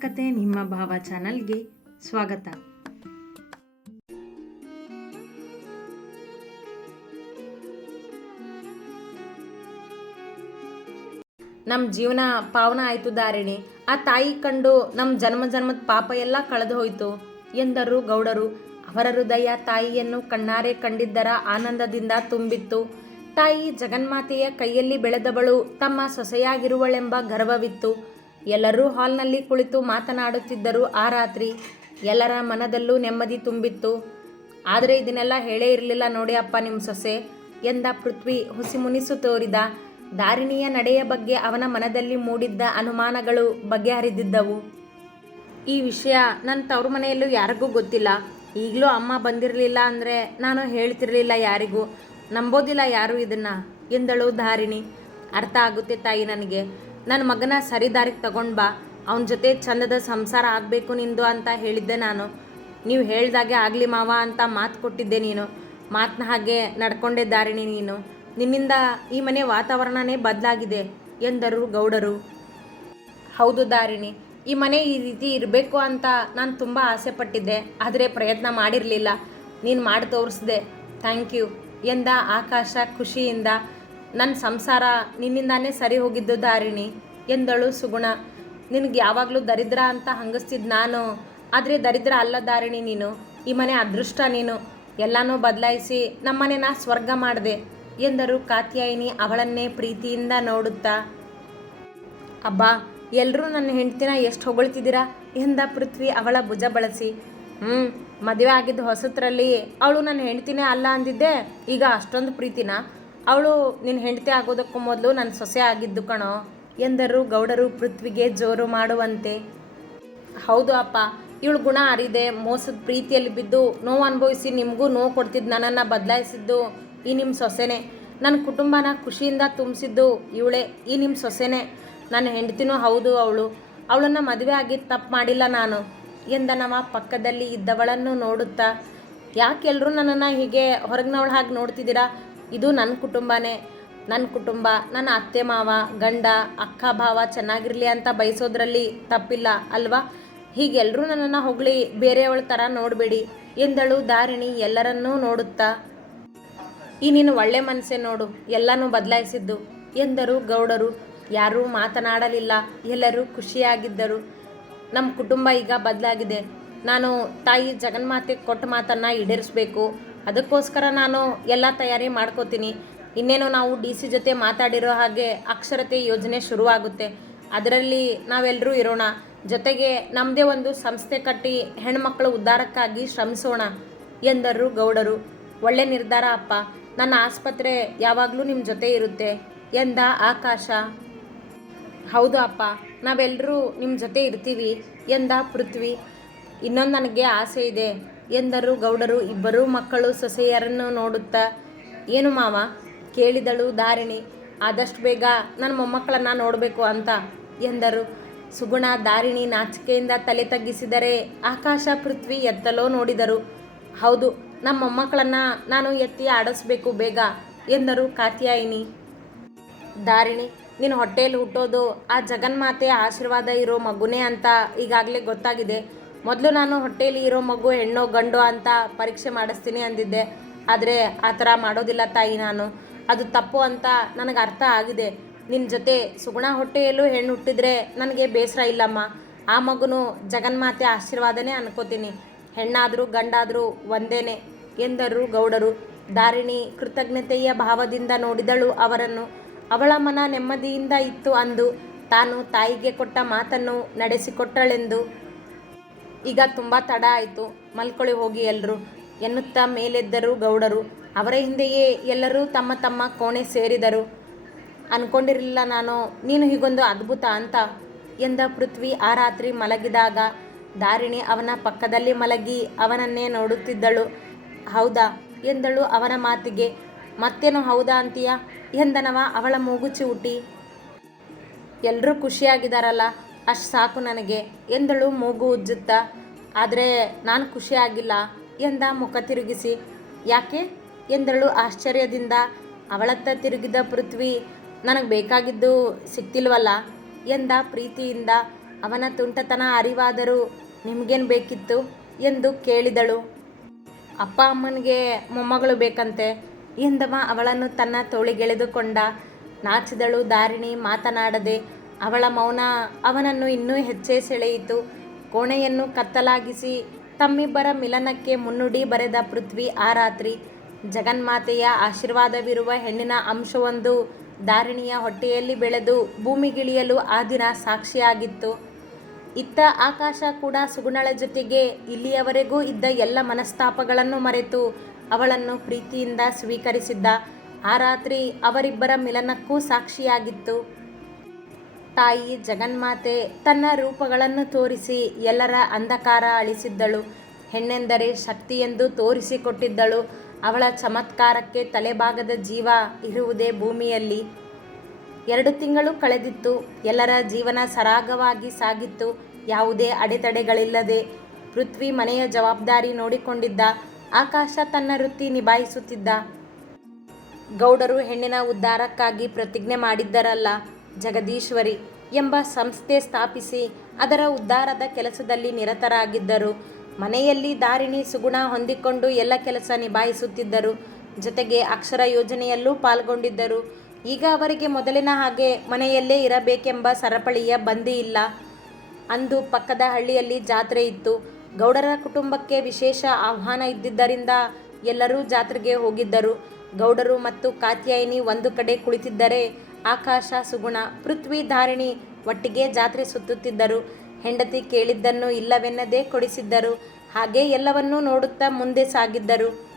ಕತೆ ನಿಮ್ಮ ಭಾವ ಚಾನಲ್ಗೆ ಸ್ವಾಗತ. ನಮ್ಮ ಜೀವನ ಪಾವನ ಆಯಿತು ದಾರಿಣಿ. ಆ ತಾಯಿ ಕಂಡು ನಮ್ಮ ಜನ್ಮ ಜನ್ಮದ ಪಾಪ ಎಲ್ಲ ಕಳೆದು ಹೋಯಿತು ಎಂದರು ಗೌಡರು. ಅವರ ಹೃದಯ ತಾಯಿಯನ್ನು ಕಣ್ಣಾರೆ ಕಂಡಿದ್ದರ ಆನಂದದಿಂದ ತುಂಬಿತ್ತು. ತಾಯಿ ಜಗನ್ಮಾತೆಯ ಕೈಯಲ್ಲಿ ಬೆಳೆದವಳು ತಮ್ಮ ಸೊಸೆಯಾಗಿರುವಳೆಂಬ ಗರ್ವವಿತ್ತು. ಎಲ್ಲರೂ ಹಾಲ್ನಲ್ಲಿ ಕುಳಿತು ಮಾತನಾಡುತ್ತಿದ್ದರು. ಆ ರಾತ್ರಿ ಎಲ್ಲರ ಮನದಲ್ಲೂ ನೆಮ್ಮದಿ ತುಂಬಿತ್ತು. ಆದರೆ ಇದನ್ನೆಲ್ಲ ಹೇಳೇ ಇರಲಿಲ್ಲ ನೋಡಿ ಅಪ್ಪ ನಿಮ್ಮ ಸೊಸೆ ಎಂದ ಪೃಥ್ವಿ. ಹುಸಿ ಮುನಿಸು ತೋರಿದ ದಾರಿಣಿಯ ನಡೆಯ ಬಗ್ಗೆ ಅವನ ಮನದಲ್ಲಿ ಮೂಡಿದ್ದ ಅನುಮಾನಗಳು ಬಗೆಹರಿದಿದ್ದವು. ಈ ವಿಷಯ ನನ್ನ ತವ್ರ ಮನೆಯಲ್ಲೂ ಯಾರಿಗೂ ಗೊತ್ತಿಲ್ಲ. ಈಗಲೂ ಅಮ್ಮ ಬಂದಿರಲಿಲ್ಲ ಅಂದರೆ ನಾನು ಹೇಳ್ತಿರಲಿಲ್ಲ ಯಾರಿಗೂ. ನಂಬೋದಿಲ್ಲ ಯಾರು ಇದನ್ನು ಎಂದಳು ಧಾರಿಣಿ. ಅರ್ಥ ಆಗುತ್ತೆ ತಾಯಿ ನನಗೆ. ನನ್ನ ಮಗನ ಸರಿ ದಾರಿಗೆ ತಗೊಂಡು ಬಾ. ಅವನ ಜೊತೆ ಚಂದದ ಸಂಸಾರ ಆಗಬೇಕು ನಿಂದು ಅಂತ ಹೇಳಿದ್ದೆ ನಾನು. ನೀವು ಹೇಳ್ದಾಗೆ ಆಗಲಿ ಮಾವ ಅಂತ ಮಾತು ಕೊಟ್ಟಿದ್ದೆ ನೀನು. ಮಾತನ್ನ ಹಾಗೆ ನಡ್ಕೊಂಡೆ ದಾರಿಣಿ ನೀನು. ನಿನ್ನಿಂದ ಈ ಮನೆ ವಾತಾವರಣನೇ ಬದಲಾಗಿದೆ ಎಂದರು ಗೌಡರು. ಹೌದು ದಾರಿಣಿ, ಈ ಮನೆ ಈ ರೀತಿ ಇರಬೇಕು ಅಂತ ನಾನು ತುಂಬ ಆಸೆ ಪಟ್ಟಿದ್ದೆ. ಆದರೆ ಪ್ರಯತ್ನ ಮಾಡಿರಲಿಲ್ಲ. ನೀನು ಮಾಡಿ ತೋರಿಸ್ದೆ. ಥ್ಯಾಂಕ್ ಯು ಎಂದ ಆಕಾಶ ಖುಷಿಯಿಂದ ನನ್ನ ಸಂಸಾರ ನಿನ್ನಿಂದಾನೇ ಸರಿ ಹೋಗಿದ್ದು ದಾರಿಣಿ, ಎಂದಳು ಸುಗುಣ. ನಿನಗೆ ಯಾವಾಗಲೂ ದರಿದ್ರ ಅಂತ ಹಂಗಿಸ್ತಿದ್ದು ನಾನು. ಆದರೆ ದರಿದ್ರ ಅಲ್ಲ ದಾರಿಣಿ ನೀನು. ಈ ಮನೆ ಅದೃಷ್ಟ ನೀನು. ಎಲ್ಲನೂ ಬದಲಾಯಿಸಿ ನಮ್ಮನೆನ ಸ್ವರ್ಗ ಮಾಡಿದೆ, ಎಂದರು ಕಾತ್ಯಾಯಿನಿ ಅವಳನ್ನೇ ಪ್ರೀತಿಯಿಂದ ನೋಡುತ್ತಾ. ಅಬ್ಬಾ ಎಲ್ಲರೂ ನನ್ನ ಹೆಂಡ್ತಿನ ಎಷ್ಟು ಹೊಗಳ್ತಿದ್ದೀರಾ? ಎಂದ ಪೃಥ್ವಿ ಅವಳ ಭುಜ ಬಳಸಿ. ಹ್ಞೂ ಮದುವೆ ಆಗಿದ್ದು ಹೊಸತ್ರಲ್ಲಿ ಅವಳು ನನ್ನ ಹೆಂಡ್ತಿನೇ ಅಲ್ಲ ಅಂದಿದ್ದೆ, ಈಗ ಅಷ್ಟೊಂದು ಪ್ರೀತಿನ? ಅವಳು ನಿನ್ನ ಹೆಂಡತಿ ಆಗೋದಕ್ಕೂ ಮೊದಲು ನನ್ನ ಸೊಸೆ ಆಗಿದ್ದು ಕಣೋ. ಎಂದರು ಗೌಡರು ಪೃಥ್ವಿಗೆ ಜೋರು ಮಾಡುವಂತೆ. ಹೌದು ಅಪ್ಪ, ಇವಳು ಗುಣ ಅರಿದೆ. ಮೋಸದ ಪ್ರೀತಿಯಲ್ಲಿ ಬಿದ್ದು ನೋವು ಅನುಭವಿಸಿ ನಿಮಗೂ ನೋವು ಕೊಡ್ತಿದ್ದು ನನ್ನನ್ನು ಬದಲಾಯಿಸಿದ್ದು ಈ ನಿಮ್ಮ ಸೊಸೆನೇ. ನನ್ನ ಕುಟುಂಬನ ಖುಷಿಯಿಂದ ತುಂಬಿಸಿದ್ದು ಇವಳೇ, ಈ ನಿಮ್ಮ ಸೊಸೆನೇ. ನನ್ನ ಹೆಂಡತಿನೂ ಹೌದು ಅವಳು. ಅವಳನ್ನು ಮದುವೆ ಆಗಿ ತಪ್ಪು ಮಾಡಿಲ್ಲ ನಾನು. ಎಂದನವ ಪಕ್ಕದಲ್ಲಿ ಇದ್ದವಳನ್ನು ನೋಡುತ್ತಾ. ಯಾಕೆಲ್ಲರೂ ನನ್ನನ್ನು ಹೀಗೆ ಹೊರಗಿನವಳು ಹಾಗೆ ನೋಡ್ತಿದ್ದೀರಾ? ಇದು ನನ್ನ ಕುಟುಂಬನೇ. ನನ್ನ ಕುಟುಂಬ, ನನ್ನ ಅತ್ತೆ ಮಾವ, ಗಂಡ, ಅಕ್ಕ ಭಾವ ಚೆನ್ನಾಗಿರಲಿ ಅಂತ ಬಯಸೋದ್ರಲ್ಲಿ ತಪ್ಪಿಲ್ಲ, ಅಲ್ವಾ? ಹೀಗೆಲ್ಲರೂ ನನ್ನನ್ನು ಹೊಗಳಿ ಬೇರೆಯವಳ ಥರ ನೋಡಬೇಡಿ, ಎಂದಳು ದಾರಿಣಿ ಎಲ್ಲರನ್ನೂ ನೋಡುತ್ತಾ. ಈ ನೀನು ಒಳ್ಳೆ ಮನಸ್ಸೇ ನೋಡು, ಎಲ್ಲನೂ ಬದಲಾಯಿಸಿದ್ದು, ಎಂದರು ಗೌಡರು. ಯಾರೂ ಮಾತನಾಡಲಿಲ್ಲ, ಎಲ್ಲರೂ ಖುಷಿಯಾಗಿದ್ದರು. ನಮ್ಮ ಕುಟುಂಬ ಈಗ ಬದಲಾಗಿದೆ. ನಾನು ತಾಯಿ ಜಗನ್ಮಾತೆ ಕೊಟ್ಟ ಮಾತನ್ನು ಈಡೇರಿಸಬೇಕು ಅದಕ್ಕೋಸ್ಕರ ನಾನು ಎಲ್ಲ ತಯಾರಿ ಮಾಡ್ಕೋತೀನಿ. ಇನ್ನೇನು ನಾವು ಡಿ ಸಿ ಜೊತೆ ಮಾತಾಡಿರೋ ಹಾಗೆ ಅಕ್ಷರತೆ ಯೋಜನೆ ಶುರುವಾಗುತ್ತೆ. ಅದರಲ್ಲಿ ನಾವೆಲ್ಲರೂ ಇರೋಣ. ಜೊತೆಗೆ ನಮ್ಮದೇ ಒಂದು ಸಂಸ್ಥೆ ಕಟ್ಟಿ ಹೆಣ್ಮಕ್ಳ ಉದ್ಧಾರಕ್ಕಾಗಿ ಶ್ರಮಿಸೋಣ ಎಂದರು ಗೌಡರು. ಒಳ್ಳೆ ನಿರ್ಧಾರ ಅಪ್ಪ. ನನ್ನ ಆಸ್ಪತ್ರೆ ಯಾವಾಗಲೂ ನಿಮ್ಮ ಜೊತೆ ಇರುತ್ತೆ ಎಂದ ಆಕಾಶ. ಹೌದು ಅಪ್ಪ. ನಾವೆಲ್ಲರೂ ನಿಮ್ಮ ಜೊತೆ ಇರ್ತೀವಿ ಎಂದ ಪೃಥ್ವಿ. ಇನ್ನೊಂದು ನನಗೆ ಆಸೆ ಇದೆ. ಎಂದರು, ಗೌಡರು, ಇಬ್ಬರೂ ಮಕ್ಕಳು ಸೊಸೆಯರನ್ನು ನೋಡುತ್ತಾ, ಏನು ಮಾವ ಕೇಳಿದಳು ದಾರಿಣಿ ಆದಷ್ಟು ಬೇಗ ನನ್ನ ಮೊಮ್ಮಕ್ಕಳನ್ನು ನೋಡಬೇಕು ಅಂತ ಎಂದರು. ಸುಗುಣ ದಾರಿಣಿ ನಾಚಿಕೆಯಿಂದ ತಲೆ ತಗ್ಗಿಸಿದರೆ ಆಕಾಶ, ಪೃಥ್ವಿ ಎತ್ತಲೋ ನೋಡಿದರು. ಹೌದು, ನಮ್ಮ ಮೊಮ್ಮಕ್ಕಳನ್ನು ನಾನು ಎತ್ತಿ ಆಡಿಸ್ಬೇಕು ಬೇಗ ಎಂದರು ಕಾತ್ಯಾಯಿನಿ. ದಾರಿಣಿ ನಿನ್ನ ಹೊಟ್ಟೆಯಲ್ಲಿ ಹುಟ್ಟೋದು ಆ ಜಗನ್ಮಾತೆಯ ಆಶೀರ್ವಾದ ಇರೋ ಮಗುನೇ ಅಂತ ಈಗಾಗಲೇ ಗೊತ್ತಾಗಿದೆ. ಮೊದಲು ನಾನು ಹೊಟ್ಟೆಯಲ್ಲಿ ಇರೋ ಮಗು, ಹೆಣ್ಣು, ಗಂಡು ಅಂತ ಪರೀಕ್ಷೆ ಮಾಡಿಸ್ತೀನಿ ಅಂದಿದ್ದೆ. ಆದರೆ ಆ ಥರ ಮಾಡೋದಿಲ್ಲ ತಾಯಿ ನಾನು. ಅದು ತಪ್ಪು ಅಂತ ನನಗೆ ಅರ್ಥ ಆಗಿದೆ. ನಿನ್ನ ಜೊತೆ ಸುಗುಣ ಹೊಟ್ಟೆಯಲ್ಲೂ ಹೆಣ್ಣು ಹುಟ್ಟಿದ್ರೆ ನನಗೆ ಬೇಸರ ಇಲ್ಲಮ್ಮ. ಆ ಮಗುನು ಜಗನ್ಮಾತೆ ಆಶೀರ್ವಾದನೇ ಅನ್ಕೋತೀನಿ. ಹೆಣ್ಣಾದರೂ ಗಂಡಾದರೂ ಒಂದೇನೆ ಎಂದರು ಗೌಡರು. ದಾರಿಣಿ ಕೃತಜ್ಞತೆಯ ಭಾವದಿಂದ ನೋಡಿದಳು ಅವರನ್ನು. ಅವಳ ಮನ ನೆಮ್ಮದಿಯಿಂದ ಇತ್ತು ಅಂದು. ತಾನು ತಾಯಿಗೆ ಕೊಟ್ಟ ಮಾತನ್ನು ನಡೆಸಿಕೊಟ್ಟಳೆಂದು. ಈಗ ತುಂಬ ತಡ ಆಯಿತು. ಮಲ್ಕೊಳ್ಳಿ ಹೋಗಿ ಎಲ್ಲರೂ ಎನ್ನುತ್ತಾ ಮೇಲೆದ್ದರು ಗೌಡರು. ಅವರ ಹಿಂದೆಯೇ ಎಲ್ಲರೂ ತಮ್ಮ ತಮ್ಮ ಕೋಣೆ ಸೇರಿದರು. ಅನ್ಕೊಂಡಿರಲಿಲ್ಲ ನಾನು, ನೀನು ಹೀಗೊಂದು ಅದ್ಭುತ ಅಂತ ಎಂದ ಪೃಥ್ವಿ ಆ ರಾತ್ರಿ ಮಲಗಿದಾಗ. ದಾರಿಣಿ ಅವನ ಪಕ್ಕದಲ್ಲಿ ಮಲಗಿ ಅವನನ್ನೇ ನೋಡುತ್ತಿದ್ದಳು. ಹೌದಾ? ಎಂದಳು ಅವನ ಮಾತಿಗೆ. ಮತ್ತೇನು ಹೌದಾ ಅಂತೀಯ? ಎಂದನವ ಅವಳ ಮೂಗುಚಿ ಹುಟ್ಟಿ ಎಲ್ಲರೂ ಖುಷಿಯಾಗಿದ್ದಾರಲ್ಲ ಅಷ್ಟು ಸಾಕು ನನಗೆ. ಎಂದಳು ಮೂಗು ಉಜ್ಜುತ್ತ. ಆದರೆ ನಾನು ಖುಷಿಯಾಗಿಲ್ಲ ಎಂದ ಮುಖ ತಿರುಗಿಸಿ. ಯಾಕೆ? ಎಂದಳು ಆಶ್ಚರ್ಯದಿಂದ. ಅವಳತ್ತ ತಿರುಗಿದ ಪೃಥ್ವಿ ನನಗೆ ಬೇಕಾಗಿದ್ದು ಸಿಕ್ತಿಲ್ವಲ್ಲ? ಎಂದ ಪ್ರೀತಿಯಿಂದ. ಅವನ ತುಂಟತನ ಅರಿವಾದರೂ ನಿಮಗೇನು ಬೇಕಿತ್ತು? ಎಂದು ಕೇಳಿದಳು. ಅಪ್ಪ ಅಮ್ಮನಿಗೆ ಮೊಮ್ಮಗಳು ಬೇಕಂತೆ. ಎಂದವ ಅವಳನ್ನು ತನ್ನ ತೋಳಿಗೆಳೆದುಕೊಂಡ. ನಾಚಿದಳು ದಾರಿಣಿ ಮಾತನಾಡದೆ ಅವಳ ಮೌನ ಅವನನ್ನು ಇನ್ನೂ ಹೆಚ್ಚೇ ಸೆಳೆಯಿತು. ಕೋಣೆಯನ್ನು ಕತ್ತಲಾಗಿಸಿ ತಮ್ಮಿಬ್ಬರ ಮಿಲನಕ್ಕೆ ಮುನ್ನುಡಿ ಬರೆದ ಪೃಥ್ವಿ ಆ ರಾತ್ರಿ. ಜಗನ್ಮಾತೆಯ ಆಶೀರ್ವಾದವಿರುವ ಹೆಣ್ಣಿನ ಅಂಶವೊಂದು ದಾರಿಣಿಯ ಹೊಟ್ಟೆಯಲ್ಲಿ ಬೆಳೆದು ಭೂಮಿಗಿಳಿಯಲು ಆ ದಿನ ಸಾಕ್ಷಿಯಾಗಿತ್ತು. ಇತ್ತ ಆಕಾಶ ಕೂಡ ಸುಗುಣಳ ಜೊತೆಗೆ ಇಲ್ಲಿಯವರೆಗೂ ಇದ್ದ ಎಲ್ಲ ಮನಸ್ತಾಪಗಳನ್ನು ಮರೆತು ಅವಳನ್ನು ಪ್ರೀತಿಯಿಂದ ಸ್ವೀಕರಿಸಿದ್ದ. ಆ ರಾತ್ರಿ ಅವರಿಬ್ಬರ ಮಿಲನಕ್ಕೂ ಸಾಕ್ಷಿಯಾಗಿತ್ತು. ತಾಯಿ ಜಗನ್ಮಾತೆ ತನ್ನ ರೂಪಗಳನ್ನು ತೋರಿಸಿ ಎಲ್ಲರ ಅಂಧಕಾರ ಅಳಿಸಿದ್ದಳು. ಹೆಣ್ಣೆಂದರೆ ಶಕ್ತಿಯೆಂದು ತೋರಿಸಿಕೊಟ್ಟಿದ್ದಳು. ಅವಳ ಚಮತ್ಕಾರಕ್ಕೆ ತಲೆಭಾಗದ ಜೀವ ಇರುವುದೇ ಭೂಮಿಯಲ್ಲಿ. ಎರಡು ತಿಂಗಳು ಕಳೆದಿತ್ತು. ಎಲ್ಲರ ಜೀವನ ಸರಾಗವಾಗಿ ಸಾಗಿತ್ತು. ಯಾವುದೇ ಅಡೆತಡೆಗಳಿಲ್ಲದೆ ಪೃಥ್ವಿ ಮನೆಯ ಜವಾಬ್ದಾರಿ ನೋಡಿಕೊಂಡಿದ್ದ. ಆಕಾಶ ತನ್ನ ವೃತ್ತಿ ನಿಭಾಯಿಸುತ್ತಿದ್ದ. ಗೌಡರು ಹೆಣ್ಣಿನ ಉದ್ಧಾರಕ್ಕಾಗಿ ಪ್ರತಿಜ್ಞೆ ಮಾಡಿದ್ದರಲ್ಲ. ಜಗದೀಶ್ವರಿ ಎಂಬ ಸಂಸ್ಥೆ ಸ್ಥಾಪಿಸಿ ಅದರ ಉದ್ಧಾರದ ಕೆಲಸದಲ್ಲಿ ನಿರತರಾಗಿದ್ದರು. ಮನೆಯಲ್ಲಿ ದಾರಿಣಿ ಸುಗುಣ ಹೊಂದಿಕೊಂಡು ಎಲ್ಲ ಕೆಲಸ ನಿಭಾಯಿಸುತ್ತಿದ್ದರು. ಜೊತೆಗೆ ಅಕ್ಷರ ಯೋಜನೆಯಲ್ಲೂ ಪಾಲ್ಗೊಂಡಿದ್ದರು. ಈಗ ಅವರಿಗೆ ಮೊದಲಿನ ಹಾಗೆ ಮನೆಯಲ್ಲೇ ಇರಬೇಕೆಂಬ ಸರಪಳಿಯ ಬಂದಿ ಇಲ್ಲ. ಅಂದು ಪಕ್ಕದ ಹಳ್ಳಿಯಲ್ಲಿ ಜಾತ್ರೆ ಇತ್ತು. ಗೌಡರ ಕುಟುಂಬಕ್ಕೆ ವಿಶೇಷ ಆಹ್ವಾನ ಇದ್ದಿದ್ದರಿಂದ ಎಲ್ಲರೂ ಜಾತ್ರೆಗೆ ಹೋಗಿದ್ದರು. ಗೌಡರು ಮತ್ತು ಕಾತ್ಯಾಯಿನಿ ಒಂದು ಕಡೆ ಕುಳಿತಿದ್ದರೆ ಆಕಾಶ, ಸುಗುಣ, ಪೃಥ್ವಿ, ಧಾರಿಣಿ ಒಟ್ಟಿಗೆ ಜಾತ್ರೆ ಸುತ್ತುತ್ತಿದ್ದರು. ಹೆಂಡತಿ ಕೇಳಿದ್ದನ್ನು ಇಲ್ಲವೆನ್ನದೇ ಕೊಡಿಸಿದ್ದರು. ಹಾಗೆ ಎಲ್ಲವನ್ನೂ ನೋಡುತ್ತಾ ಮುಂದೆ ಸಾಗಿದ್ದರು.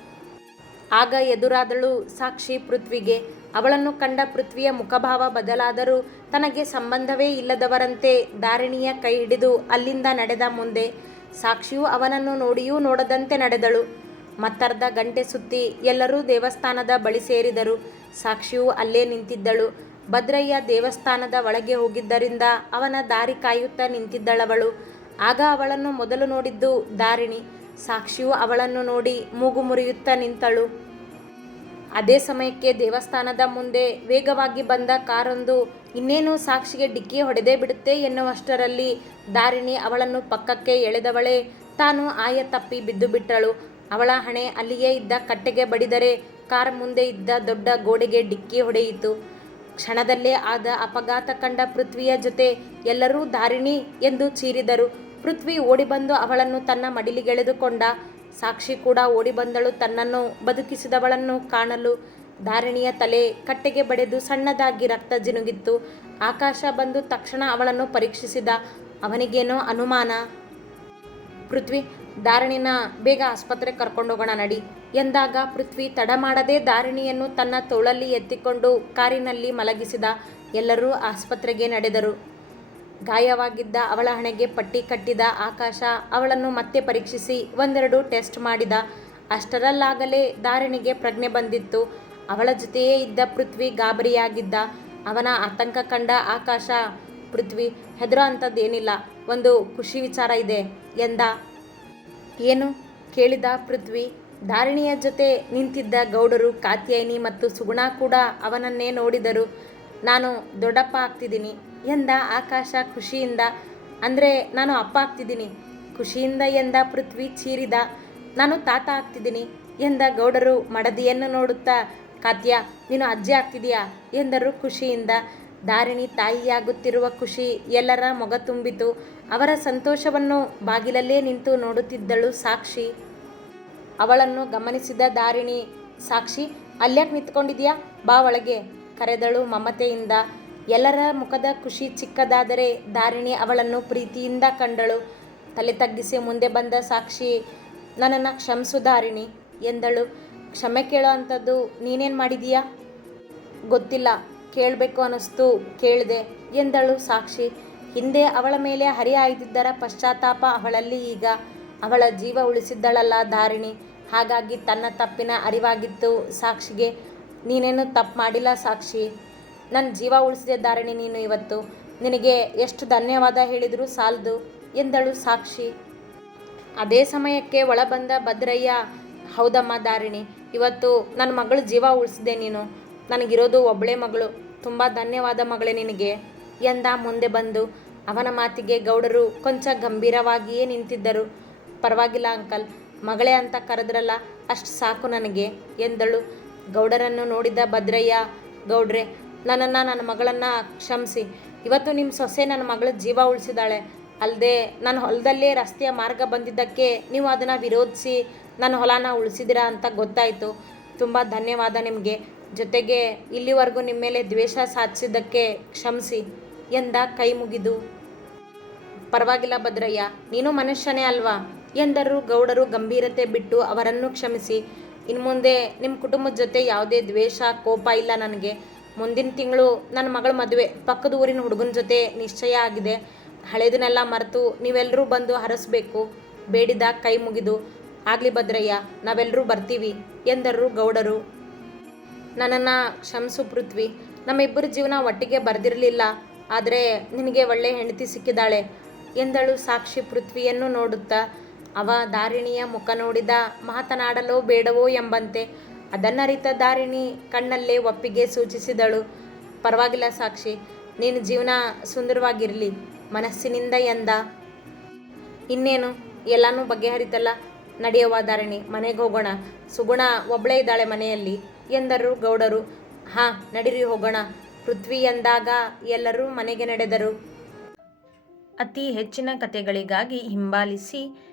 ಆಗ ಎದುರಾದಳು ಸಾಕ್ಷಿ ಪೃಥ್ವಿಗೆ. ಅವಳನ್ನು ಕಂಡ ಪೃಥ್ವಿಯ ಮುಖಭಾವ ಬದಲಾದರೂ ತನಗೆ ಸಂಬಂಧವೇ ಇಲ್ಲದವರಂತೆ ಧಾರಿಣಿಯ ಕೈ ಹಿಡಿದು ಅಲ್ಲಿಂದ ನಡೆದ ಮುಂದೆ. ಸಾಕ್ಷಿಯು ಅವನನ್ನು ನೋಡಿಯೂ ನೋಡದಂತೆ ನಡೆದಳು. ಮತ್ತರ್ಧ ಗಂಟೆ ಸುತ್ತಿ ಎಲ್ಲರೂ ದೇವಸ್ಥಾನದ ಬಳಿ ಸೇರಿದರು. ಸಾಕ್ಷಿಯು ಅಲ್ಲೇ ನಿಂತಿದ್ದಳು. ಭದ್ರಯ್ಯ ದೇವಸ್ಥಾನದ ಒಳಗೆ ಹೋಗಿದ್ದರಿಂದ ಅವನ ದಾರಿ ಕಾಯುತ್ತಾ ನಿಂತಿದ್ದಳವಳು. ಆಗ ಅವಳನ್ನು ಮೊದಲು ನೋಡಿದ್ದು ದಾರಿಣಿ. ಸಾಕ್ಷಿಯು ಅವಳನ್ನು ನೋಡಿ ಮೂಗು ಮುರಿಯುತ್ತಾ ನಿಂತಳು. ಅದೇ ಸಮಯಕ್ಕೆ ದೇವಸ್ಥಾನದ ಮುಂದೆ ವೇಗವಾಗಿ ಬಂದ ಕಾರೊಂದು, ಇನ್ನೇನು ಸಾಕ್ಷಿಗೆ ಡಿಕ್ಕಿ ಹೊಡೆದೇ ಬಿಡುತ್ತೆ? ಎನ್ನುವಷ್ಟರಲ್ಲಿ ದಾರಿಣಿ ಅವಳನ್ನು ಪಕ್ಕಕ್ಕೆ ಎಳೆದವಳೇ. ತಾನು ಆಯ ತಪ್ಪಿ ಬಿದ್ದು ಬಿಟ್ಟಳು. ಅವಳ ಹಣೆ ಅಲ್ಲಿಯೇ ಇದ್ದ ಕಟ್ಟೆಗೆ ಬಡಿದರೆ ಕಾರ್ ಮುಂದೆ ಇದ್ದ ದೊಡ್ಡ ಗೋಡೆಗೆ ಡಿಕ್ಕಿ ಹೊಡೆಯಿತು. ಕ್ಷಣದಲ್ಲೇ ಆದ ಅಪಘಾತ ಕಂಡ ಪೃಥ್ವಿಯ ಜೊತೆ ಎಲ್ಲರೂ ಧಾರಿಣಿ ಎಂದು ಚೀರಿದರು. ಪೃಥ್ವಿ ಓಡಿಬಂದು ಅವಳನ್ನು ತನ್ನ ಮಡಿಲಿಗೆಳೆದುಕೊಂಡ, ಸಾಕ್ಷಿ ಕೂಡ ಓಡಿಬಂದಳು ತನ್ನನ್ನು ಬದುಕಿಸಿದವಳನ್ನು ಕಾಣಲು. ಧಾರಿಣಿಯ ತಲೆ ಕಟ್ಟೆಗೆ ಬಡೆದು ಸಣ್ಣದಾಗಿ ರಕ್ತ ಜಿನುಗಿತ್ತು. ಆಕಾಶ ಬಂದು ತಕ್ಷಣ ಅವಳನ್ನು ಪರೀಕ್ಷಿಸಿದ, ಅವನಿಗೇನೋ ಅನುಮಾನ. ಪೃಥ್ವಿ ಧಾರಣಿನ ಬೇಗ ಆಸ್ಪತ್ರೆಗೆ ಕರ್ಕೊಂಡೋಗೋಣ ನಡಿ. ಎಂದಾಗ ಪೃಥ್ವಿ ತಡ ಮಾಡದೆ ಧಾರಿಣಿಯನ್ನು ತನ್ನ ತೋಳಲ್ಲಿ ಎತ್ತಿಕೊಂಡು ಕಾರಿನಲ್ಲಿ ಮಲಗಿಸಿದ ಎಲ್ಲರೂ ಆಸ್ಪತ್ರೆಗೆ ನಡೆದರು. ಗಾಯವಾಗಿದ್ದ ಅವಳ ಹಣೆಗೆ ಪಟ್ಟಿ ಕಟ್ಟಿದ ಆಕಾಶ ಅವಳನ್ನು ಮತ್ತೆ ಪರೀಕ್ಷಿಸಿ ಒಂದೆರಡು ಟೆಸ್ಟ್ ಮಾಡಿದ. ಅಷ್ಟರಲ್ಲಾಗಲೇ ಧಾರಿಣಿಗೆ ಪ್ರಜ್ಞೆ ಬಂದಿತ್ತು. ಅವಳ ಜೊತೆಯೇ ಇದ್ದ ಪೃಥ್ವಿ ಗಾಬರಿಯಾಗಿದ್ದ. ಅವನ ಆತಂಕ ಕಂಡ ಆಕಾಶ, ಪೃಥ್ವಿ, ಹೆದರೋ ಅಂಥದ್ದೇನಿಲ್ಲ ಒಂದು ಖುಷಿ ವಿಚಾರ ಇದೆ ಎಂದ. ಏನು? ಕೇಳಿದ ಪೃಥ್ವಿ. ಧಾರಿಣಿಯ ಜೊತೆ ನಿಂತಿದ್ದ ಗೌಡರು ಕಾತ್ಯಾಯಿನಿ ಮತ್ತು ಸುಗುಣ ಕೂಡ ಅವನನ್ನೇ ನೋಡಿದರು. ನಾನು ದೊಡ್ಡಪ್ಪ ಆಗ್ತಿದ್ದೀನಿ ಎಂದ ಆಕಾಶ ಖುಷಿಯಿಂದ. ಅಂದರೆ ನಾನು ಅಪ್ಪ ಆಗ್ತಿದ್ದೀನಿ. ಖುಷಿಯಿಂದ ಎಂದ ಪೃಥ್ವಿ ಚೀರಿದ. ನಾನು ತಾತ ಆಗ್ತಿದ್ದೀನಿ ಎಂದ ಗೌಡರು ಮಡದಿಯನ್ನು ನೋಡುತ್ತಾ. ಕಾತ್ಯ, ನೀನು ಅಜ್ಜಿ ಆಗ್ತಿದೀಯಾ ಎಂದರು ಖುಷಿಯಿಂದ. ಧಾರಿಣಿ ತಾಯಿಯಾಗುತ್ತಿರುವ ಖುಷಿ ಎಲ್ಲರ ಮೊಗ ತುಂಬಿತು. ಅವರ ಸಂತೋಷವನ್ನು ಬಾಗಿಲಲ್ಲೇ ನಿಂತು ನೋಡುತ್ತಿದ್ದಳು ಸಾಕ್ಷಿ. ಅವಳನ್ನು ಗಮನಿಸಿದ ದಾರಿಣಿ ಸಾಕ್ಷಿ, ಅಲ್ಯಾಕೆ ನಿಂತ್ಕೊಂಡಿದ್ಯಾ? ಬಾ ಒಳಗೆ, ಕರೆದಳು ಮಮತೆಯಿಂದ. ಎಲ್ಲರ ಮುಖದ ಖುಷಿ ಚಿಕ್ಕದಾದರೆ ದಾರಿಣಿ ಅವಳನ್ನು ಪ್ರೀತಿಯಿಂದ ಕಂಡಳು. ತಲೆ ತಗ್ಗಿಸಿ ಮುಂದೆ ಬಂದ ಸಾಕ್ಷಿ, ನನ್ನನ್ನು ಕ್ಷಮಿಸು ದಾರಿಣಿ ಎಂದಳು. ಕ್ಷಮೆ ಕೇಳೋ ಅಂಥದ್ದು ನೀನೇನು ಮಾಡಿದೀಯಾ ಗೊತ್ತಿಲ್ಲ, ಕೇಳಬೇಕು ಅನ್ನಿಸ್ತು, ಕೇಳಿದೆ ಎಂದಳು ಸಾಕ್ಷಿ. ಹಿಂದೆ ಅವಳ ಮೇಲೆ ಹರಿಹಾಯ್ದಿದ್ದರ ಪಶ್ಚಾತ್ತಾಪ ಅವಳಲ್ಲಿ ಈಗ. ಅವಳ ಜೀವ ಉಳಿಸಿದ್ದಳಲ್ಲ ಧಾರಿಣಿ. ಹಾಗಾಗಿ ತನ್ನ ತಪ್ಪಿನ ಅರಿವಾಗಿತ್ತು ಸಾಕ್ಷಿಗೆ. ನೀನೇನು ತಪ್ಪು ಮಾಡಿಲ್ಲ ಸಾಕ್ಷಿ. ನನ್ನ ಜೀವ ಉಳಿಸಿದೆ ಧಾರಿಣಿ ನೀನು ಇವತ್ತು. ನಿನಗೆ ಎಷ್ಟು ಧನ್ಯವಾದ ಹೇಳಿದರೂ ಸಾಲದು ಎಂದಳು ಸಾಕ್ಷಿ. ಅದೇ ಸಮಯಕ್ಕೆ ಒಳಬಂದ ಭದ್ರಯ್ಯ, ಹೌದಮ್ಮ ಧಾರಿಣಿ, ಇವತ್ತು ನನ್ನ ಮಗಳು ಜೀವ ಉಳಿಸಿದೆ ನೀನು. ನನಗಿರೋದು ಒಬ್ಬಳೇ ಮಗಳು. ತುಂಬ ಧನ್ಯವಾದ ಮಗಳೇ ನಿನಗೆ ಎಂದ ಮುಂದೆ ಬಂದು. ಅವನ ಮಾತಿಗೆ ಗೌಡರು ಕೊಂಚ ಗಂಭೀರವಾಗಿಯೇ ನಿಂತಿದ್ದರು. ಪರವಾಗಿಲ್ಲ ಅಂಕಲ್. ಮಗಳೇ ಅಂತ ಕರೆದ್ರಲ್ಲ, ಅಷ್ಟು ಸಾಕು ನನಗೆ, ಎಂದಳು. ಗೌಡರನ್ನು ನೋಡಿದ ಭದ್ರಯ್ಯ, ಗೌಡ್ರೆ, ನನ್ನನ್ನು ನನ್ನ ಮಗಳನ್ನು ಕ್ಷಮಿಸಿ. ಇವತ್ತು ನಿಮ್ಮ ಸೊಸೆ ನನ್ನ ಮಗಳ ಜೀವ ಉಳಿಸಿದಾಳೆ. ಅಲ್ಲದೆ ನನ್ನ ಹೊಲದಲ್ಲೇ ರಸ್ತೆಯ ಮಾರ್ಗ ಬಂದಿದ್ದಕ್ಕೆ ನೀವು ಅದನ್ನು ವಿರೋಧಿಸಿ ನನ್ನ ಹೊಲನ ಉಳಿಸಿದಿರಾ ಅಂತ ಗೊತ್ತಾಯಿತು. ತುಂಬ ಧನ್ಯವಾದ ನಿಮಗೆ. ಜೊತೆಗೆ ಇಲ್ಲಿವರೆಗೂ ನಿಮ್ಮ ಮೇಲೆ ದ್ವೇಷ ಸಾಧಿಸಿದ್ದಕ್ಕೆ ಕ್ಷಮಿಸಿ, ಎಂದ ಕೈ ಮುಗಿದು. ಪರವಾಗಿಲ್ಲ ಭದ್ರಯ್ಯ, ನೀನು ಮನುಷ್ಯನೇ ಅಲ್ವಾ? ಎಂದರು, ಗೌಡರು ಗಂಭೀರತೆ ಬಿಟ್ಟು ಅವರನ್ನು ಕ್ಷಮಿಸಿ. ಇನ್ನು ಮುಂದೆ ನಿಮ್ಮ ಕುಟುಂಬದ ಜೊತೆ ಯಾವುದೇ ದ್ವೇಷ, ಕೋಪ ಇಲ್ಲ ನನಗೆ. ಮುಂದಿನ ತಿಂಗಳು ನನ್ನ ಮಗಳ ಮದುವೆ. ಪಕ್ಕದ ಊರಿನ ಹುಡುಗನ ಜೊತೆ ನಿಶ್ಚಯ ಆಗಿದೆ. ಹಳೇದನ್ನೆಲ್ಲ ಮರೆತು ನೀವೆಲ್ಲರೂ ಬಂದು ಹರಸಬೇಕು. ಬೇಡಿದ ಕೈ ಮುಗಿದು, ಆಗಲಿ ಭದ್ರಯ್ಯ ನಾವೆಲ್ಲರೂ ಬರ್ತೀವಿ ಎಂದರು ಗೌಡರು. ನನ್ನನ್ನು ಕ್ಷಮಿಸು ಪೃಥ್ವಿ. ನಮ್ಮಿಬ್ಬರ ಜೀವನ ಒಟ್ಟಿಗೆ ಬರೆದಿರಲಿಲ್ಲ. ಆದರೆ ನಿನಗೆ ಒಳ್ಳೆ ಹೆಂಡತಿ ಸಿಕ್ಕಿದ್ದಾಳೆ ಎಂದಳು ಸಾಕ್ಷಿ ಪೃಥ್ವಿಯನ್ನು ನೋಡುತ್ತಾ ಅವ ದಾರಿಣಿಯ ಮುಖ ನೋಡಿದ ಮಾತನಾಡಲೋ ಬೇಡವೋ ಎಂಬಂತೆ. ಅದನ್ನರಿತ ದಾರಿಣಿ ಕಣ್ಣಲ್ಲೇ ಒಪ್ಪಿಗೆ ಸೂಚಿಸಿದಳು. ಪರವಾಗಿಲ್ಲ ಸಾಕ್ಷಿ, ನಿನ್ನ ಜೀವನ ಸುಂದರವಾಗಿರಲಿ, ಮನಸ್ಸಿನಿಂದ ಎಂದ. ಇನ್ನೇನು, ಎಲ್ಲನೂ ಬಗೆಹರಿತಲ್ಲ. ನಡೆಯುವ ಧಾರಣಿ ಮನೆಗೆ ಹೋಗೋಣ. ಸುಗುಣ ಒಬ್ಬಳೇ ಇದ್ದಾಳೆ ಮನೆಯಲ್ಲಿ. ಎಂದರು ಗೌಡರು. ಹಾಂ, ನಡಿರಿ ಹೋಗೋಣ. ಪೃಥ್ವಿ ಎಂದಾಗ ಎಲ್ಲರೂ ಮನೆಗೆ ನಡೆದರು. ಅತಿ ಹೆಚ್ಚಿನ ಕಥೆಗಳಿಗಾಗಿ ಹಿಂಬಾಲಿಸಿ